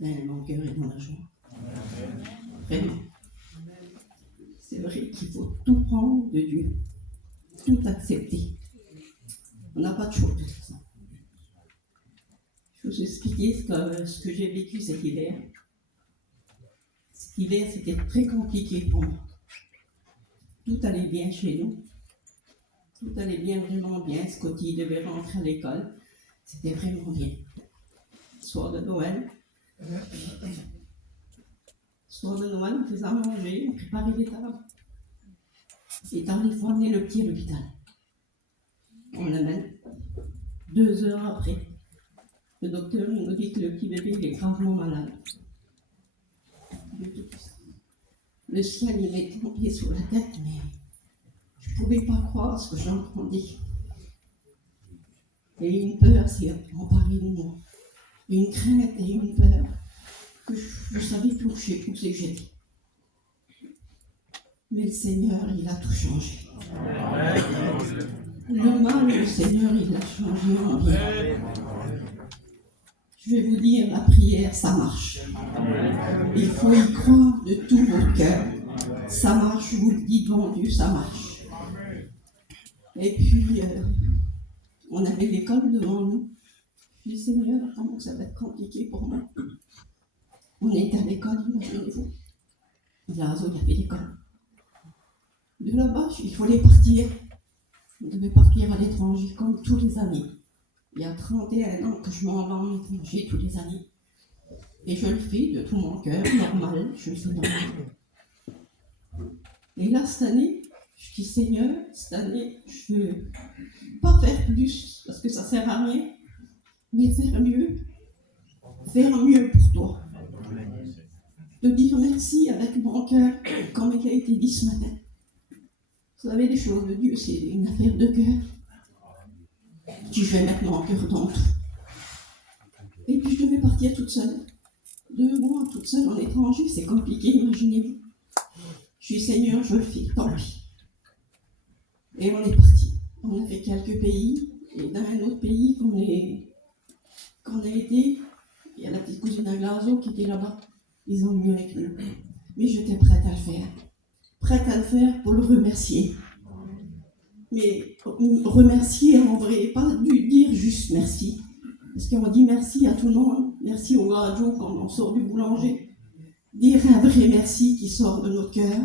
Mais mon cœur est dans la joie. Vraiment. C'est vrai qu'il faut tout prendre de Dieu, tout accepter. On n'a pas de choix de toute façon. Je vais vous expliquer ce que j'ai vécu cet hiver. Cet hiver, c'était très compliqué pour moi. Tout allait bien chez nous. Tout allait bien, vraiment bien. Scotty devait rentrer à l'école. C'était vraiment bien. Soir de Noël. Soir de Noël, on faisait à manger, on préparait les tables. Et tard, il faut amener le petit à l'hôpital. On l'amène. 2 heures après, le docteur nous dit que le petit bébé il est gravement malade. Le ciel il m'est tombé sur la tête, mais je ne pouvais pas croire ce que j'entendais. Et une peur s'est emparée de moi. Une crainte et une peur que je savais plus où c'est que j'étais. Mais le Seigneur, il a tout changé. Le mal, le Seigneur, il l'a changé en bien. Je vais vous dire, la prière, ça marche. Il faut y croire de tout votre cœur. Ça marche, je vous le dis devant Dieu, ça marche. Et puis, on avait l'école devant nous. Je dis, Seigneur, comment ça va être compliqué pour moi. On était à l'école, imaginez-vous. Là, il y avait l'école. De là-bas, il fallait partir. On devait partir à l'étranger, comme tous les années. Il y a 31 ans que je m'en vais à l'étranger tous les années. Et je le fais de tout mon cœur, normal, je le fais normal. Et là, cette année, je dis, Seigneur, cette année, je ne veux pas faire plus, parce que ça ne sert à rien, mais faire mieux pour toi. De dire merci avec mon cœur, comme il a été dit ce matin. Vous savez, les choses de Dieu, c'est une affaire de cœur. Je vais mettre mon cœur dans tout. Et puis je devais partir toute seule. 2 mois toute seule en étranger, c'est compliqué, imaginez-vous. Je dis, Seigneur, je le fais, tant pis. Et on est parti. On a fait quelques pays. Et dans un autre pays qu'on a été, il y a la petite cousine d'Aglazo qui était là-bas. Ils ont venu avec nous. Mais j'étais prête à le faire. Prête à le faire pour le remercier. Mais remercier en vrai, pas dire juste merci. Parce qu'on dit merci à tout le monde, merci au radio quand on sort du boulanger. Dire un vrai merci qui sort de notre cœur.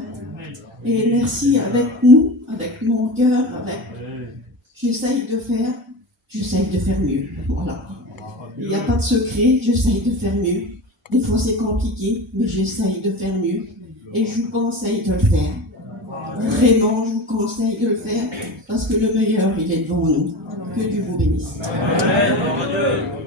Et merci avec nous, avec mon cœur, avec... J'essaye de faire mieux. Voilà. Il n'y a pas de secret, j'essaye de faire mieux. Des fois c'est compliqué, mais j'essaye de faire mieux. Et je vous conseille de le faire. Vraiment, je vous conseille de le faire parce que le meilleur, il est devant nous. Que Dieu vous bénisse. Amen.